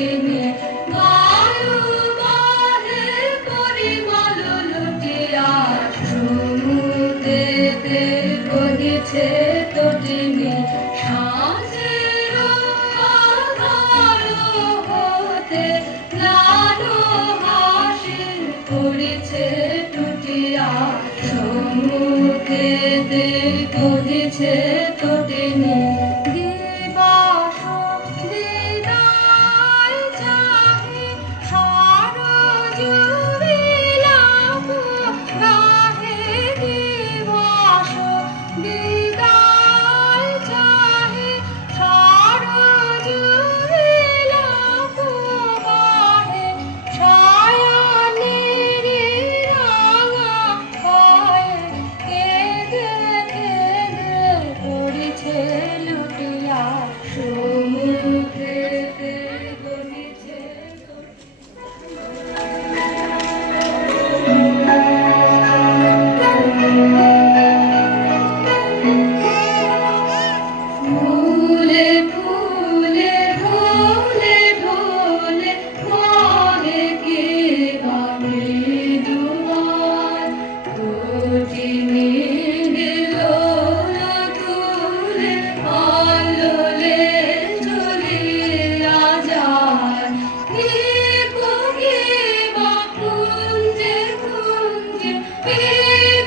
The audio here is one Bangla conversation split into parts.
টেনে বায়ু বহে পরিমল লুটিয়া সমুদ্রেতে বহিছে তটিনী সাঁঝের আঁধার হতে ম্লান হাসি পড়িছে টুটিয়া সমুদ্রেতে বহিছে তটিনী দিবস দিদার চাহি সরজুবিলাপ গাহে দিবস দিদার চাহি সরজুবিলাপ গাহে সায়ানের রাঙা গায়ে কেঁদে কেঁদে পড়িছে লুটিয়া সমুদ্রেতে বহিছে ফুলে ফুলে ঢোলে ঢোলে মনে কে বামে দুয়ার তটিনী তুলে আলোলে চলিয়া যায় গো গে বা কুঞ্জে কুঞ্জে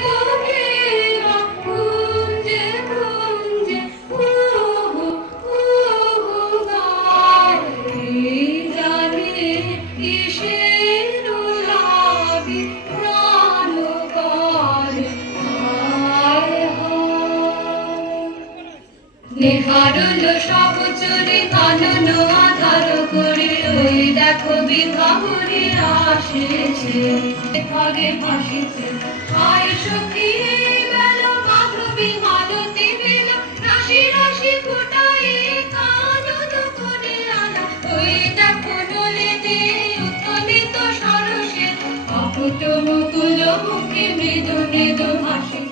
গো গে বা কুঞ্জে কুঞ্জে উহু উহু গায় জানি কিসের লাগি প্রাণ করে হায় হায় নেহারুল সব চুরি কানন আধার করে ওই দেখো বিভাবরী আসিছে ভাগে ভাসিছে আয় সখী বেলা মাধবী মালতী বেলা রাশি রাশি ফোটায় কানন করে আনা ওই দেখো নলিতে উত্থলিত সরসে অপুট মুকুল মুখে মৃদু মৃদু হাসি